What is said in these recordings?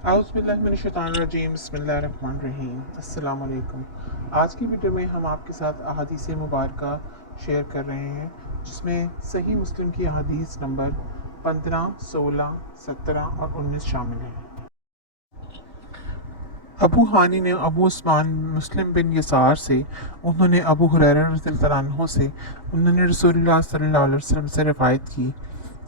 आउज़ुबिल्लाहिमिनश्शैतानिर्रजीम बिस्मिल्लाहिर्रहमानिर्रहीम अस्सलाम वालेकुम। आज की वीडियो में हम आपके साथ अहादीस मुबारका शेयर कर रहे हैं, जिसमें सही मुस्लिम की अहादीस नंबर 15, 16, 17 और 19 शामिल हैं। अबू हानी ने अबू उस्मान मुस्लिम बिन यसार से, उन्होंने अबू हुरैरा रज़ियल्लाहु अन्हु से, उन्होंने रसूलुल्लाह सल्लल्लाहु अलैहि वसल्लम से रवायत की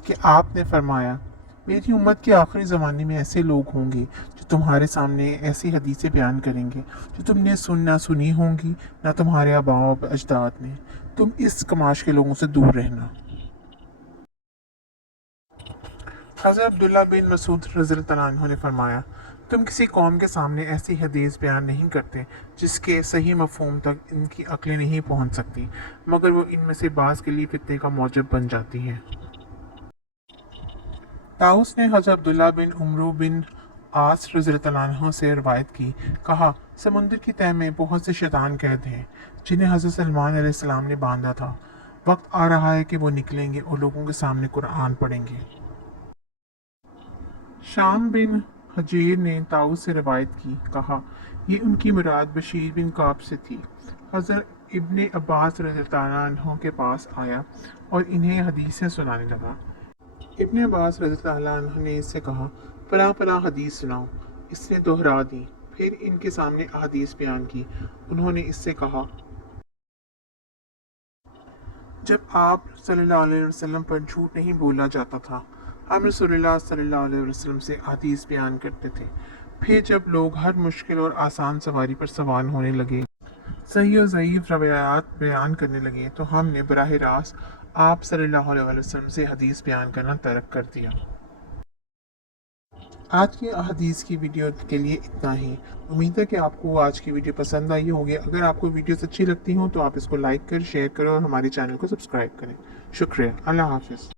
कि आपने फरमाया, मेरी उम्मत के आखिरी ज़माने में ऐसे लोग होंगे जो तुम्हारे सामने ऐसी हदीसें बयान करेंगे जो तुमने ना सुनी होंगी ना तुम्हारे आबाओ अजदाद ने। तुम इस कमाश के लोगों से दूर रहना। हज़रत अब्दुल्ला बिन मसूद रज़ियल्लाहु अन्हु ने फरमाया, तुम किसी कौम के सामने ऐसी हदीस बयान नहीं करते जिसके सही मफ़हूम तक इनकी अक्लें नहीं पहुंच सकती, मगर वो इनमें से बाज़ के लिए फितने का मौजब बन जाती हैं। ताउस ने हज़रत अब्दुल्ला बिन उमरू बिन आस रज़ियल्लाहु अन्हु से रवायत की, कहा, समुद्र की तह में बहुत से शैतान कैद हैं जिन्हें हज़रत सलमान अलैहिस्सलाम ने बांधा था। वक्त आ रहा है कि वो निकलेंगे और लोगों के सामने कुरान पढ़ेंगे। शाम बिन हजीर ने ताउस से रवायत की, कहा, ये उनकी मुराद बशीर बिन काब से थी। हज़रत इब्ने अब्बास रज़ियल्लाहु अन्हु के पास आया और इन्हें हदीसें सुनाने लगा। इब्ने अब्बास रज़ियल्लाहु अन्हु ने इससे कहा, फला फला हदीस सुनाओ। इसने दोहरा दी। फिर इनके सामने हदीस बयान की। उन्होंने इससे कहा, जब आप सल्लल्लाहु अलैहि वसल्लम पर झूठ नहीं बोला जाता था, हम रसूलुल्लाह सल्लल्लाहु अलैहि वसल्लम से हदीस बयान करते थे। फिर जब लोग हर मुश्किल और आसान सवारी पर सवार होने लगे, सही और ज़ईफ़ रवायात बयान करने लगे, तो हमने बराह रास्त आप सल्लल्लाहु अलैहि वसल्लम से हदीस बयान करना तर्क कर दिया। आज की हदीस की वीडियो के लिए इतना ही। उम्मीद है कि आपको आज की वीडियो पसंद आई होगी। अगर आपको वीडियोस अच्छी लगती हों तो आप इसको लाइक करें, शेयर करें और हमारे चैनल को सब्सक्राइब करें। शुक्रिया। अल्लाह हाफ़िज़।